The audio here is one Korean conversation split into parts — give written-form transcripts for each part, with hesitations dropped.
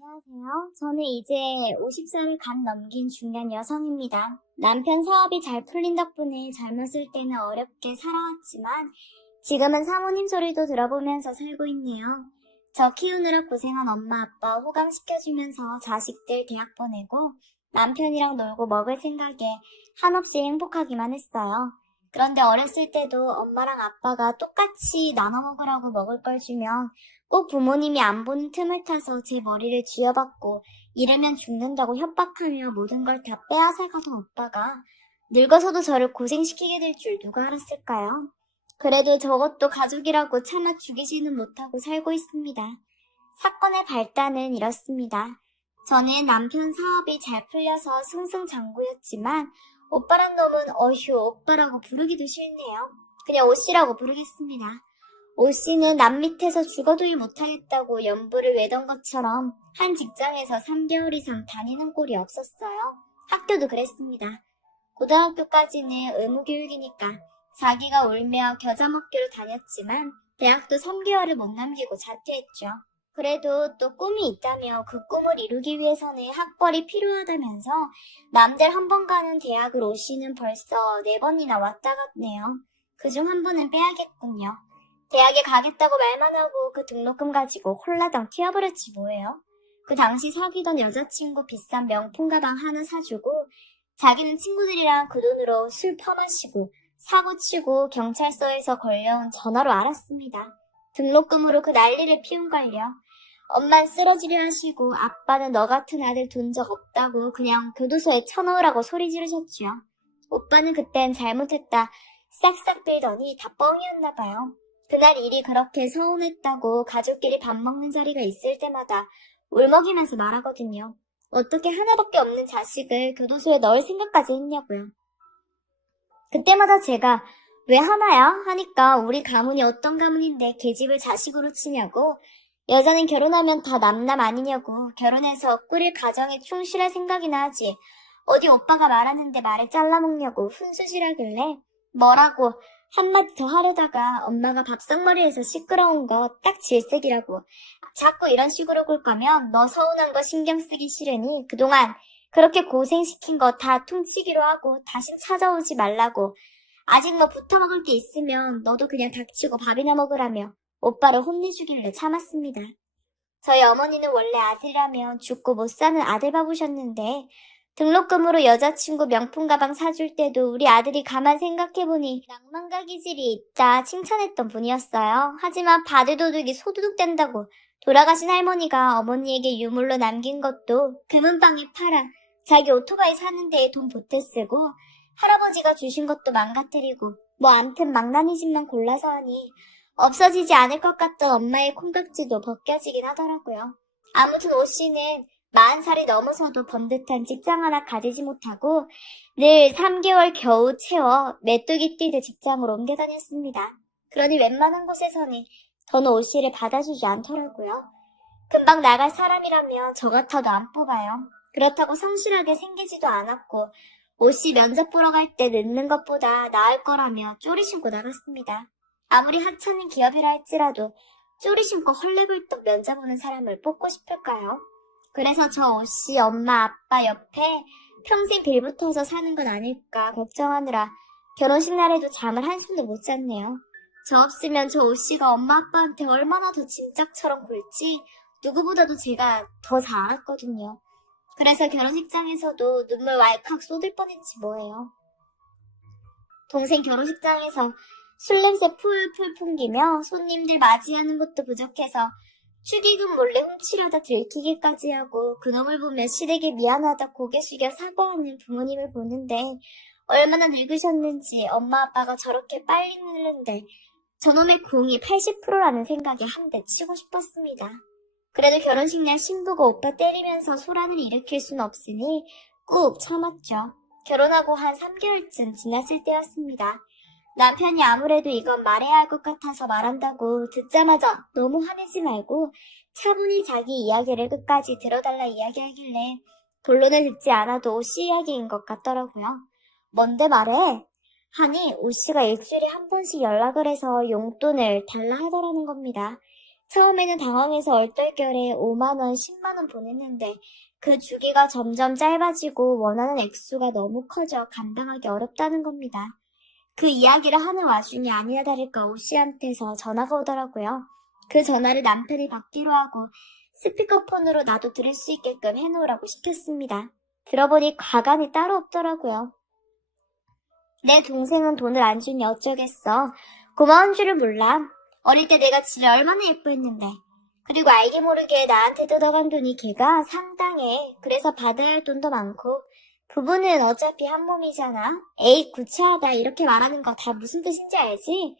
안녕하세요. 저는 이제 50살을 갓 넘긴 중년 여성입니다. 남편 사업이 잘 풀린 덕분에 젊었을 때는 어렵게 살아왔지만 지금은 사모님 소리도 들어보면서 살고 있네요. 저 키우느라 고생한 엄마 아빠 호강시켜주면서 자식들 대학 보내고 남편이랑 놀고 먹을 생각에 한없이 행복하기만 했어요. 그런데 어렸을 때도 엄마랑 아빠가 똑같이 나눠 먹으라고 먹을 걸 주면 꼭 부모님이 안 보는 틈을 타서 제 머리를 쥐어받고 이러면 죽는다고 협박하며 모든 걸 다 빼앗아가던 오빠가 늙어서도 저를 고생시키게 될 줄 누가 알았을까요? 그래도 저것도 가족이라고 차마 죽이지는 못하고 살고 있습니다. 사건의 발단은 이렇습니다. 저는 남편 사업이 잘 풀려서 승승장구였지만 오빠란 놈은 어휴 오빠라고 부르기도 싫네요. 그냥 오씨라고 부르겠습니다. 오씨는 남 밑에서 죽어도 일 못하겠다고 연부를 외던 것처럼 한 직장에서 3개월 이상 다니는 꼴이 없었어요. 학교도 그랬습니다. 고등학교까지는 의무교육이니까 자기가 울며 겨자먹기로 다녔지만 대학도 3개월을 못 남기고 자퇴했죠. 그래도 또 꿈이 있다며 그 꿈을 이루기 위해서는 학벌이 필요하다면서 남들 한 번 가는 대학을 오씨는 벌써 4번이나 왔다 갔네요. 그중 한 번은 빼야겠군요. 대학에 가겠다고 말만 하고 그 등록금 가지고 홀라당 튀어버렸지 뭐예요. 그 당시 사귀던 여자친구 비싼 명품 가방 하나 사주고 자기는 친구들이랑 그 돈으로 술 퍼마시고 사고치고 경찰서에서 걸려온 전화로 알았습니다. 등록금으로 그 난리를 피운걸요. 엄만 쓰러지려 하시고 아빠는 너 같은 아들 둔 적 없다고 그냥 교도소에 쳐넣으라고 소리 지르셨죠. 오빠는 그땐 잘못했다 싹싹 빌더니 다 뻥이었나 봐요. 그날 일이 그렇게 서운했다고 가족끼리 밥 먹는 자리가 있을 때마다 울먹이면서 말하거든요. 어떻게 하나밖에 없는 자식을 교도소에 넣을 생각까지 했냐고요. 그때마다 제가 왜 하나야? 하니까 우리 가문이 어떤 가문인데 계집을 자식으로 치냐고 여자는 결혼하면 다 남남 아니냐고 결혼해서 꾸릴 가정에 충실할 생각이나 하지 어디 오빠가 말하는데 말을 잘라먹냐고 훈수질하길래 뭐라고 한마디 더 하려다가 엄마가 밥상머리에서 시끄러운 거 딱 질색이라고 자꾸 이런 식으로 굴 거면 너 서운한 거 신경 쓰기 싫으니 그동안 그렇게 고생시킨 거 다 퉁치기로 하고 다신 찾아오지 말라고 아직 뭐 붙어먹을 게 있으면 너도 그냥 닥치고 밥이나 먹으라며 오빠를 혼내주길래 참았습니다. 저희 어머니는 원래 아들이라면 죽고 못 사는 아들 바보셨는데 등록금으로 여자친구 명품 가방 사줄 때도 우리 아들이 가만 생각해보니 낭만과 기질이 있다 칭찬했던 분이었어요. 하지만 바들도둑이 소도둑 된다고 돌아가신 할머니가 어머니에게 유물로 남긴 것도 금은방에 팔아 자기 오토바이 사는 데에 돈 보태 쓰고 할아버지가 주신 것도 망가뜨리고 뭐 암튼 망나니 집만 골라서 하니 없어지지 않을 것 같던 엄마의 콩깍지도 벗겨지긴 하더라고요. 아무튼 오씨는 40살이 넘어서도 번듯한 직장 하나 가지지 못하고 늘 3개월 겨우 채워 메뚜기 뛰듯 직장으로 옮겨 다녔습니다. 그러니 웬만한 곳에서는 저는 오씨를 받아주지 않더라고요. 금방 나갈 사람이라면 저 같아도 안 뽑아요. 그렇다고 성실하게 생기지도 않았고 오씨 면접 보러 갈 때 늦는 것보다 나을 거라며 쪼리 신고 나갔습니다. 아무리 하찮은 기업이라 할지라도 쪼리 신고 헐레벌떡 면접 오는 사람을 뽑고 싶을까요? 그래서 저 오씨 엄마 아빠 옆에 평생 빌붙어서 사는 건 아닐까 걱정하느라 결혼식 날에도 잠을 한숨도 못 잤네요. 저 없으면 저 오씨가 엄마 아빠한테 얼마나 더 짐짝처럼 굴지 누구보다도 제가 더 잘 알았거든요. 그래서 결혼식장에서도 눈물 왈칵 쏟을 뻔했지 뭐예요. 동생 결혼식장에서 술 냄새 풀풀 풍기며 손님들 맞이하는 것도 부족해서 축의금 몰래 훔치려다 들키기까지 하고 그놈을 보며 시댁에 미안하다 고개 숙여 사과하는 부모님을 보는데 얼마나 늙으셨는지 엄마 아빠가 저렇게 빨리 늙는데 저놈의 공이 80%라는 생각에 한 대 치고 싶었습니다. 그래도 결혼식 날 신부가 오빠 때리면서 소란을 일으킬 순 없으니 꾹 참았죠. 결혼하고 한 3개월쯤 지났을 때였습니다. 남편이 아무래도 이건 말해야 할 것 같아서 말한다고 듣자마자 너무 화내지 말고 차분히 자기 이야기를 끝까지 들어달라 이야기하길래 본론을 듣지 않아도 오씨 이야기인 것 같더라고요. 뭔데 말해? 하니 오씨가 일주일에 한 번씩 연락을 해서 용돈을 달라 하더라는 겁니다. 처음에는 당황해서 얼떨결에 5만원, 10만원 보냈는데 그 주기가 점점 짧아지고 원하는 액수가 너무 커져 감당하기 어렵다는 겁니다. 그 이야기를 하는 와중에 아니나 다를까 오씨한테서 전화가 오더라고요. 그 전화를 남편이 받기로 하고 스피커폰으로 나도 들을 수 있게끔 해놓으라고 시켰습니다. 들어보니 가관이 따로 없더라고요. 내 동생은 돈을 안 주니 어쩌겠어. 고마운 줄을 몰라. 어릴 때 내가 지를 얼마나 예뻐했는데. 그리고 알게 모르게 나한테 뜯어간 돈이 걔가 상당해. 그래서 받아야 할 돈도 많고. 부부는 어차피 한 몸이잖아. 에이 구차하다 이렇게 말하는 거 다 무슨 뜻인지 알지?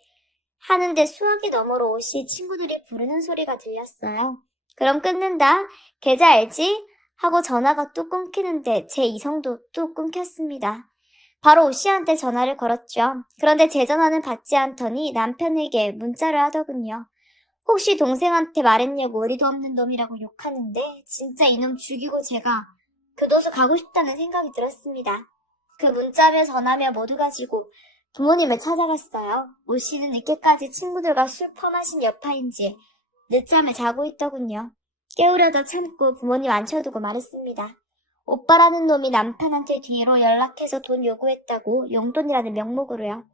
하는데 수화기 너머로 옷이 친구들이 부르는 소리가 들렸어요. 그럼 끊는다. 계좌 알지? 하고 전화가 뚝 끊기는데 제 이성도 뚝 끊겼습니다. 바로 오씨한테 전화를 걸었죠. 그런데 제 전화는 받지 않더니 남편에게 문자를 하더군요. 혹시 동생한테 말했냐고 의리도 없는 놈이라고 욕하는데 진짜 이놈 죽이고 제가 교도소 가고 싶다는 생각이 들었습니다. 그 문자며 전화며 모두 가지고 부모님을 찾아갔어요. 오씨는 늦게까지 친구들과 술 퍼마신 여파인지 늦잠을 자고 있더군요. 깨우려다 참고 부모님 앉혀두고 말했습니다. 오빠라는 놈이 남편한테 뒤로 연락해서 돈 요구했다고 용돈이라는 명목으로요.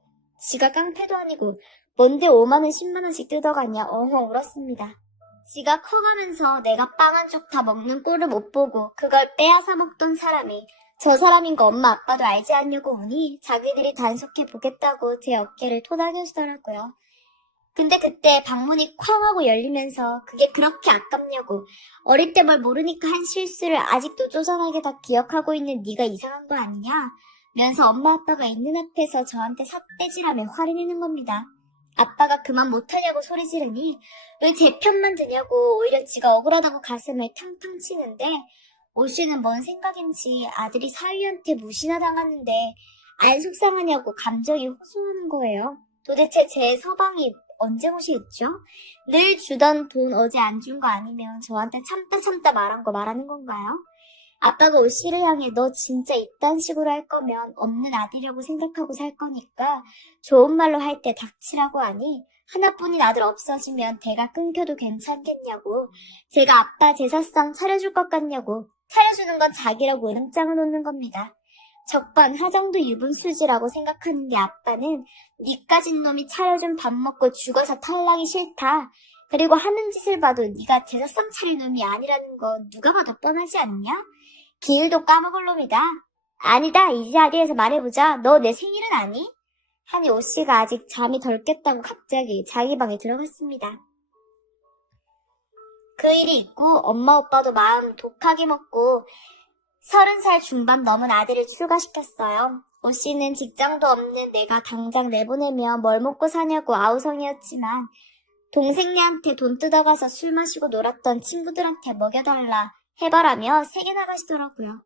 지가 깡패도 아니고 뭔데 5만원 10만원씩 뜯어가냐 엉엉 울었습니다. 지가 커가면서 내가 빵 한 쪽 다 먹는 꼴을 못 보고 그걸 빼앗아 먹던 사람이 저 사람인 거 엄마 아빠도 알지 않냐고 우니 자기들이 단속해 보겠다고 제 어깨를 토닥여주더라고요. 근데 그때 방문이 쾅 하고 열리면서 그게 그렇게 아깝냐고 어릴 때 뭘 모르니까 한 실수를 아직도 쪼잔하게 다 기억하고 있는 네가 이상한 거 아니냐? 면서 엄마 아빠가 있는 앞에서 저한테 삿대질하며 화를 내는 겁니다. 아빠가 그만 못하냐고 소리 지르니 왜 제 편만 드냐고 오히려 지가 억울하다고 가슴을 탕탕 치는데 오씨는 뭔 생각인지 아들이 사위한테 무시나 당하는데 안 속상하냐고 감정이 호소하는 거예요. 도대체 제 서방이 언제 무시했죠? 늘 주던 돈 어제 안 준 거 아니면 저한테 참다 말한 거 말하는 건가요? 아빠가 오씨를 향해 너 진짜 이딴 식으로 할 거면 없는 아들이라고 생각하고 살 거니까 좋은 말로 할 때 닥치라고 하니 하나뿐인 아들 없어지면 대가 끊겨도 괜찮겠냐고 제가 아빠 제사상 차려줄 것 같냐고 차려주는 건 자기라고 으름장을 놓는 겁니다. 적반하장도 유분수지라고 생각하는데 아빠는 니까진 놈이 차려준 밥 먹고 죽어서 탈락이 싫다. 그리고 하는 짓을 봐도 네가 제사상 차릴 놈이 아니라는 거 누가 봐도 뻔하지 않냐? 기일도 까먹을 놈이다. 아니다. 이 자리에서 말해보자. 너 내 생일은 아니? 하니 오씨가 아직 잠이 덜 깼다고 갑자기 자기 방에 들어갔습니다. 그 일이 있고 엄마 오빠도 마음 독하게 먹고 30살 중반 넘은 아들을 출가시켰어요. 오씨는 직장도 없는 내가 당장 내보내면 뭘 먹고 사냐고 아우성이었지만 동생네한테 돈 뜯어가서 술 마시고 놀았던 친구들한테 먹여달라 해바라며 세게 나가시더라고요.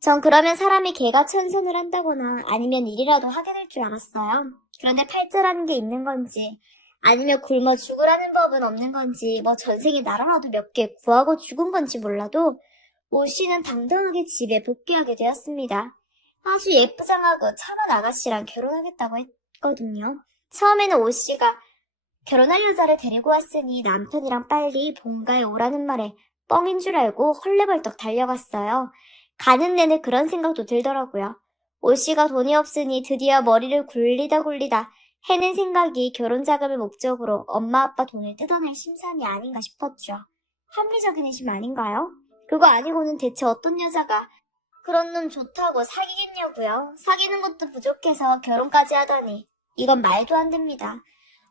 전 그러면 사람이 개가천선을 한다거나 아니면 일이라도 하게 될 줄 알았어요. 그런데 팔자라는 게 있는 건지 아니면 굶어 죽으라는 법은 없는 건지 뭐 전생에 나라라도 몇 개 구하고 죽은 건지 몰라도 오씨는 당당하게 집에 복귀하게 되었습니다. 아주 예쁘장하고 참한 아가씨랑 결혼하겠다고 했거든요. 처음에는 오씨가 결혼할 여자를 데리고 왔으니 남편이랑 빨리 본가에 오라는 말에 뻥인 줄 알고 헐레벌떡 달려갔어요. 가는 내내 그런 생각도 들더라고요. 오씨가 돈이 없으니 드디어 머리를 굴리다 해낸 생각이 결혼 자금을 목적으로 엄마 아빠 돈을 뜯어낼 심산이 아닌가 싶었죠. 합리적인 의심 아닌가요? 그거 아니고는 대체 어떤 여자가 그런 놈 좋다고 사귀겠냐고요. 사귀는 것도 부족해서 결혼까지 하다니 이건 말도 안 됩니다.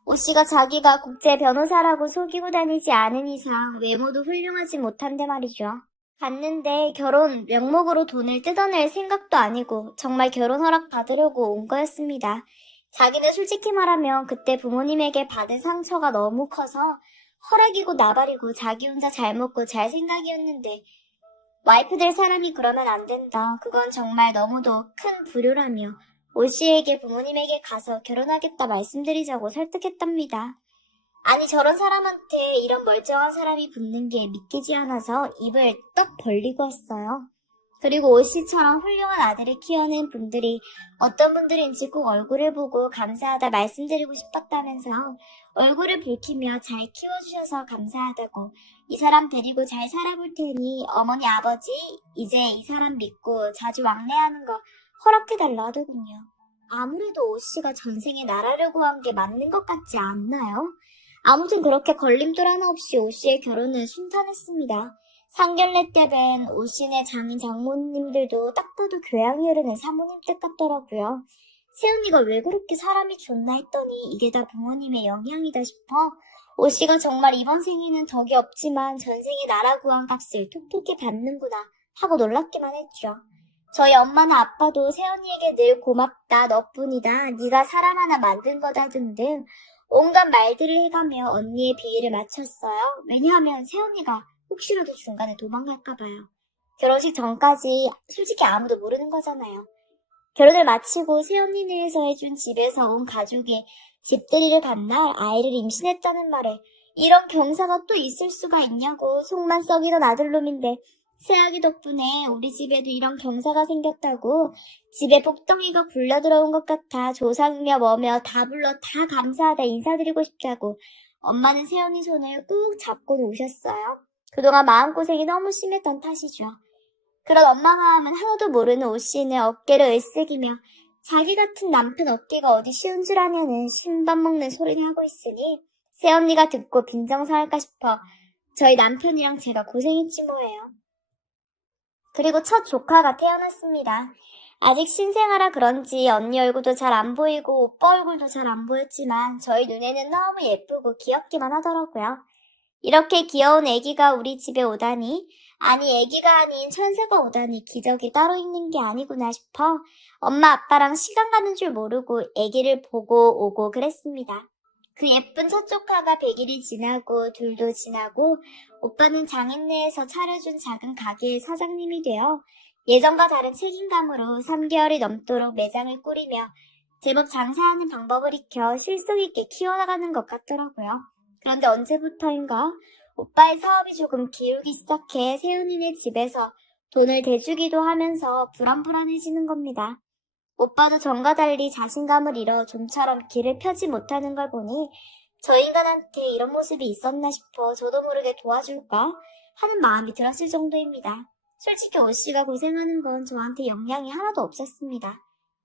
오씨가 자기가 국제 변호사라고 속이고 다니지 않은 이상 외모도 훌륭하지 못한데 말이죠. 갔는데 결혼 명목으로 돈을 뜯어낼 생각도 아니고 정말 결혼 허락 받으려고 온 거였습니다. 자기는 솔직히 말하면 그때 부모님에게 받은 상처가 너무 커서 허락이고 나발이고 자기 혼자 잘 먹고 잘 생각이었는데 와이프 될 사람이 그러면 안 된다. 그건 정말 너무도 큰 불효라며 오씨에게 부모님에게 가서 결혼하겠다 말씀드리자고 설득했답니다. 아니 저런 사람한테 이런 멀쩡한 사람이 붙는 게 믿기지 않아서 입을 떡 벌리고 했어요. 그리고 오씨처럼 훌륭한 아들을 키워낸 분들이 어떤 분들인지 꼭 얼굴을 보고 감사하다 말씀드리고 싶었다면서 얼굴을 붉히며 잘 키워주셔서 감사하다고 이 사람 데리고 잘 살아볼 테니 어머니 아버지 이제 이 사람 믿고 자주 왕래하는 거 허락해달라 하더군요. 아무래도 오씨가 전생에 나라를 구한 게 맞는 것 같지 않나요? 아무튼 그렇게 걸림돌 하나 없이 오씨의 결혼은 순탄했습니다. 상견례 때 뵌 오씨네 장인 장모님들도 딱 봐도 교양이 흐르는 사모님 뜻 같더라고요. 새언니가 왜 그렇게 사람이 좋나 했더니 이게 다 부모님의 영향이다 싶어 오씨가 정말 이번 생에는 덕이 없지만 전생에 나라 구한 값을 톡톡히 받는구나 하고 놀랍기만 했죠. 저희 엄마나 아빠도 새언니에게 늘 고맙다 너뿐이다 네가 사람 하나 만든 거다 등등 온갖 말들을 해가며 언니의 비위를 맞췄어요. 왜냐하면 새언니가 혹시라도 중간에 도망갈까봐요. 결혼식 전까지 솔직히 아무도 모르는 거잖아요. 결혼을 마치고 새언니네에서 해준 집에서 온 가족이 집들이를 간 날 아이를 임신했다는 말에 이런 경사가 또 있을 수가 있냐고 속만 썩이던 아들놈인데 새아기 덕분에 우리 집에도 이런 경사가 생겼다고 집에 복덩이가 굴려 들어온 것 같아 조상이며 뭐며 다 불러 다 감사하다 인사드리고 싶다고 엄마는 새언니 손을 꾹 잡고 우셨어요. 그동안 마음고생이 너무 심했던 탓이죠. 그런 엄마 마음은 하나도 모르는 오씨는 어깨를 으쓱이며 자기 같은 남편 어깨가 어디 쉬운 줄 아냐는 신밥 먹는 소리를 하고 있으니 새언니가 듣고 빈정상할까 싶어 저희 남편이랑 제가 고생했지 뭐예요. 그리고 첫 조카가 태어났습니다. 아직 신생아라 그런지 언니 얼굴도 잘 안 보이고 오빠 얼굴도 잘 안 보였지만 저희 눈에는 너무 예쁘고 귀엽기만 하더라고요. 이렇게 귀여운 아기가 우리 집에 오다니 아니 아기가 아닌 천사가 오다니 기적이 따로 있는 게 아니구나 싶어 엄마 아빠랑 시간 가는 줄 모르고 아기를 보고 오고 그랬습니다. 그 예쁜 첫 조카가 100일이 지나고 둘도 지나고 오빠는 장인네에서 차려준 작은 가게의 사장님이 되어 예전과 다른 책임감으로 3개월이 넘도록 매장을 꾸리며 제법 장사하는 방법을 익혀 실속 있게 키워나가는 것 같더라고요. 그런데 언제부터인가 오빠의 사업이 조금 기울기 시작해 새언니네 집에서 돈을 대주기도 하면서 불안불안해지는 겁니다. 오빠도 전과 달리 자신감을 잃어 좀처럼 길을 펴지 못하는 걸 보니 저 인간한테 이런 모습이 있었나 싶어 저도 모르게 도와줄까 하는 마음이 들었을 정도입니다. 솔직히 오씨가 고생하는 건 저한테 영향이 하나도 없었습니다.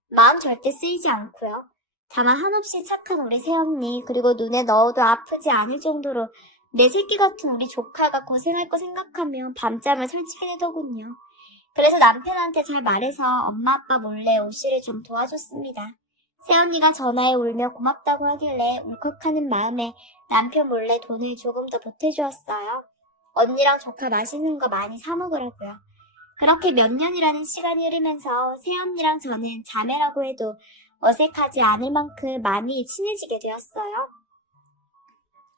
마음 절대 쓰이지 않고요. 다만 한없이 착한 우리 새언니 그리고 눈에 넣어도 아프지 않을 정도로 내 새끼 같은 우리 조카가 고생할 거 생각하면 밤잠을 설치게 되더군요. 그래서 남편한테 잘 말해서 엄마 아빠 몰래 오씨를 좀 도와줬습니다. 새언니가 전화에 울며 고맙다고 하길래 울컥하는 마음에 남편 몰래 돈을 조금 더 보태주었어요. 언니랑 조카 맛있는 거 많이 사 먹으라고요. 그렇게 몇 년이라는 시간이 흐르면서 새언니랑 저는 자매라고 해도 어색하지 않을 만큼 많이 친해지게 되었어요.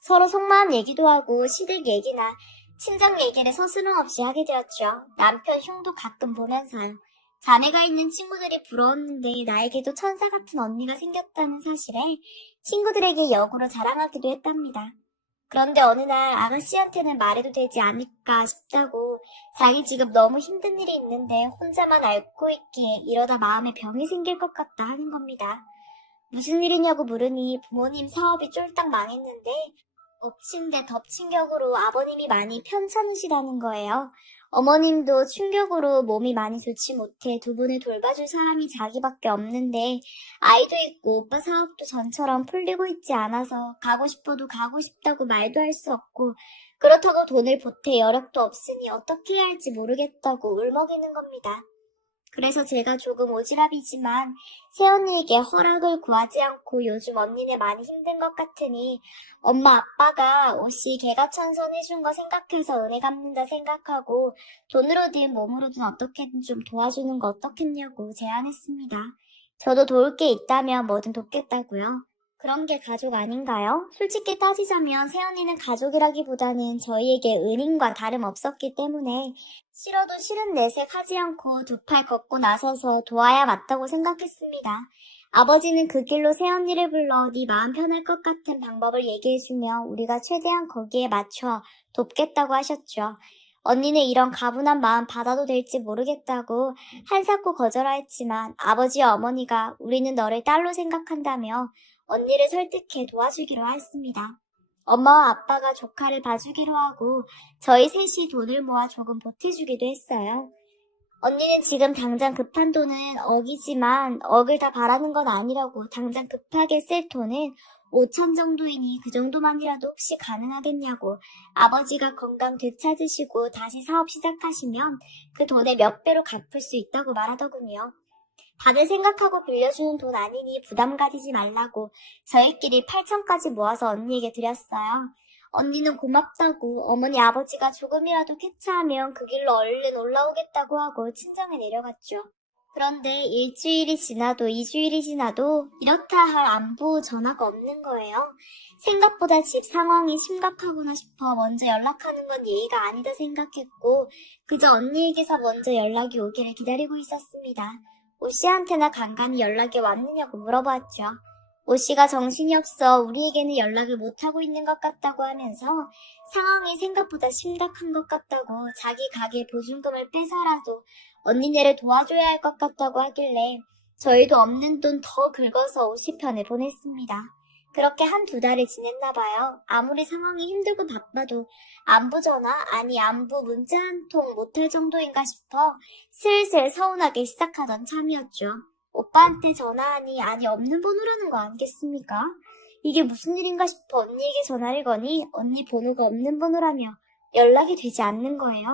서로 속마음 얘기도 하고 시댁 얘기나 친정 얘기를 서스럼 없이 하게 되었죠. 남편 흉도 가끔 보면서요. 자매가 있는 친구들이 부러웠는데 나에게도 천사 같은 언니가 생겼다는 사실에 친구들에게 역으로 자랑하기도 했답니다. 그런데 어느 날 아가씨한테는 말해도 되지 않을까 싶다고 자기 지금 너무 힘든 일이 있는데 혼자만 앓고 있기에 이러다 마음에 병이 생길 것 같다 하는 겁니다. 무슨 일이냐고 물으니 부모님 사업이 쫄딱 망했는데 엎친 데 덮친 격으로 아버님이 많이 편찮으시다는 거예요. 어머님도 충격으로 몸이 많이 좋지 못해 두 분을 돌봐줄 사람이 자기밖에 없는데 아이도 있고 오빠 사업도 전처럼 풀리고 있지 않아서 가고 싶어도 가고 싶다고 말도 할 수 없고 그렇다고 돈을 보탤 여력도 없으니 어떻게 해야 할지 모르겠다고 울먹이는 겁니다. 그래서 제가 조금 오지랖이지만 새언니에게 허락을 구하지 않고 요즘 언니네 많이 힘든 것 같으니 엄마 아빠가 옷이 개가천선 해준 거 생각해서 은혜 갚는다 생각하고 돈으로든 몸으로든 어떻게든 좀 도와주는 거 어떻겠냐고 제안했습니다. 저도 도울 게 있다면 뭐든 돕겠다고요. 그런 게 가족 아닌가요? 솔직히 따지자면 새언니는 가족이라기보다는 저희에게 은인과 다름없었기 때문에 싫어도 싫은 내색 하지 않고 두 팔 걷고 나서서 도와야 맞다고 생각했습니다. 아버지는 그 길로 새언니를 불러 네 마음 편할 것 같은 방법을 얘기해주며 우리가 최대한 거기에 맞춰 돕겠다고 하셨죠. 언니는 이런 가분한 마음 받아도 될지 모르겠다고 한사코 거절하였지만 아버지와 어머니가 우리는 너를 딸로 생각한다며 언니를 설득해 도와주기로 하였습니다. 엄마와 아빠가 조카를 봐주기로 하고 저희 셋이 돈을 모아 조금 보태주기도 했어요. 언니는 지금 당장 급한 돈은 억이지만 억을 다 바라는 건 아니라고 당장 급하게 쓸 돈은 5천 정도이니 그 정도만이라도 혹시 가능하겠냐고 아버지가 건강 되찾으시고 다시 사업 시작하시면 그 돈의 몇 배로 갚을 수 있다고 말하더군요. 다들 생각하고 빌려주는 돈 아니니 부담 가지지 말라고 저희끼리 8천까지 모아서 언니에게 드렸어요. 언니는 고맙다고 어머니 아버지가 조금이라도 쾌차하면 그 길로 얼른 올라오겠다고 하고 친정에 내려갔죠. 그런데 일주일이 지나도 2주일이 지나도 이렇다 할 안부 전화가 없는 거예요. 생각보다 집 상황이 심각하구나 싶어 먼저 연락하는 건 예의가 아니다 생각했고 그저 언니에게서 먼저 연락이 오기를 기다리고 있었습니다. 오씨한테나 간간히 연락이 왔느냐고 물어봤죠. 오씨가 정신이 없어 우리에게는 연락을 못하고 있는 것 같다고 하면서 상황이 생각보다 심각한 것 같다고 자기 가게 보증금을 빼서라도 언니네를 도와줘야 할 것 같다고 하길래 저희도 없는 돈 더 긁어서 오씨 편에 보냈습니다. 그렇게 1-2달을 지냈나 봐요. 아무리 상황이 힘들고 바빠도 안부 전화 아니 안부 문자 한 통 못할 정도인가 싶어 슬슬 서운하게 시작하던 참이었죠. 오빠한테 전화하니 아니 없는 번호라는 거 아니겠습니까? 이게 무슨 일인가 싶어 언니에게 전화를 거니 언니 번호가 없는 번호라며 연락이 되지 않는 거예요.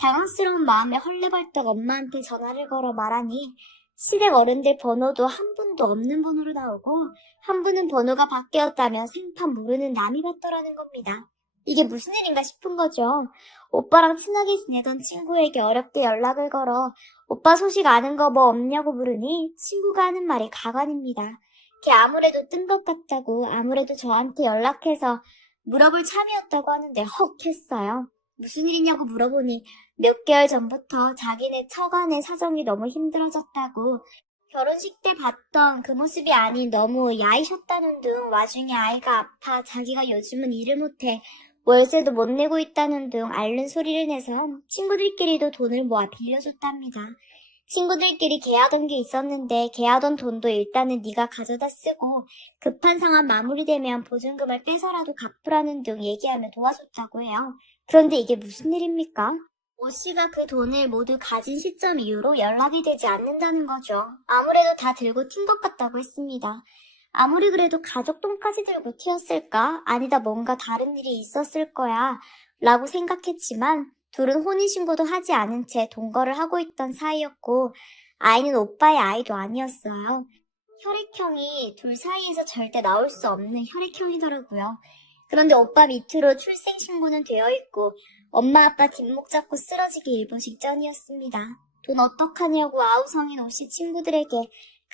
당황스러운 마음에 헐레벌떡 엄마한테 전화를 걸어 말하니 시댁 어른들 번호도 한 분도 없는 번호로 나오고 한 분은 번호가 바뀌었다며 생판 모르는 남이 받더라는 겁니다. 이게 무슨 일인가 싶은 거죠. 오빠랑 친하게 지내던 친구에게 어렵게 연락을 걸어 오빠 소식 아는 거 뭐 없냐고 물으니 친구가 하는 말이 가관입니다. 걔 아무래도 뜬 것 같다고 아무래도 저한테 연락해서 물어볼 참이었다고 하는데 헉 했어요. 무슨 일이냐고 물어보니 몇 개월 전부터 자기네 처간의 사정이 너무 힘들어졌다고 결혼식 때 봤던 그 모습이 아닌 너무 야이셨다는 둥 와중에 아이가 아파 자기가 요즘은 일을 못해 월세도 못 내고 있다는 둥 앓는 소리를 내서 친구들끼리도 돈을 모아 빌려줬답니다. 친구들끼리 계약한 게 있었는데 계약한 돈도 일단은 네가 가져다 쓰고 급한 상황 마무리되면 보증금을 빼서라도 갚으라는 둥 얘기하며 도와줬다고 해요. 그런데 이게 무슨 일입니까? 오씨가 그 돈을 모두 가진 시점 이후로 연락이 되지 않는다는 거죠. 아무래도 다 들고 튄 것 같다고 했습니다. 아무리 그래도 가족 돈까지 들고 튀었을까? 아니다 뭔가 다른 일이 있었을 거야 라고 생각했지만 둘은 혼인신고도 하지 않은 채 동거를 하고 있던 사이였고 아이는 오빠의 아이도 아니었어요. 혈액형이 둘 사이에서 절대 나올 수 없는 혈액형이더라고요. 그런데 오빠 밑으로 출생신고는 되어 있고 엄마 아빠 뒷목 잡고 쓰러지기 일보 직전이었습니다. 돈 어떡하냐고 아우성인 오씨 친구들에게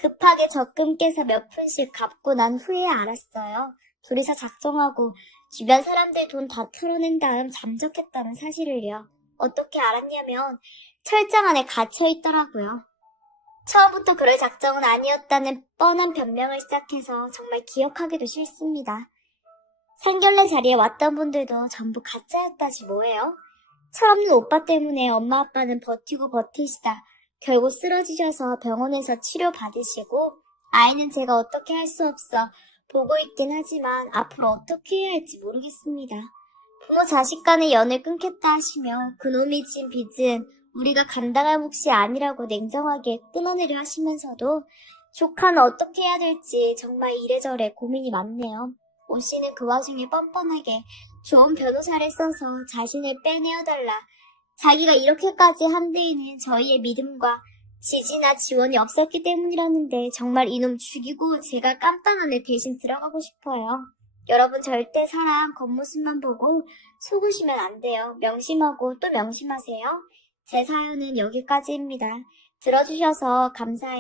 급하게 적금 깨서 몇 푼씩 갚고 난 후에 알았어요. 둘이서 작정하고 주변 사람들 돈 다 털어낸 다음 잠적했다는 사실을요. 어떻게 알았냐면 철장 안에 갇혀 있더라고요. 처음부터 그럴 작정은 아니었다는 뻔한 변명을 시작해서 정말 기억하기도 싫습니다. 상견례 자리에 왔던 분들도 전부 가짜였다지 뭐예요? 철없는 오빠 때문에 엄마 아빠는 버티고 버티시다 결국 쓰러지셔서 병원에서 치료받으시고 아이는 제가 어떻게 할 수 없어 보고 있긴 하지만 앞으로 어떻게 해야 할지 모르겠습니다. 부모 자식 간의 연을 끊겠다 하시며 그놈이 진 빚은 우리가 감당할 몫이 아니라고 냉정하게 끊어내려 하시면서도 조카는 어떻게 해야 될지 정말 이래저래 고민이 많네요. 오씨는 그 와중에 뻔뻔하게 좋은 변호사를 써서 자신을 빼내어달라. 자기가 이렇게까지 한 데에는 저희의 믿음과 지지나 지원이 없었기 때문이라는데 정말 이놈 죽이고 제가 깜빵 안에 대신 들어가고 싶어요. 여러분 절대 사람 겉모습만 보고 속으시면 안 돼요. 명심하고 또 명심하세요. 제 사연은 여기까지입니다. 들어주셔서 감사해요.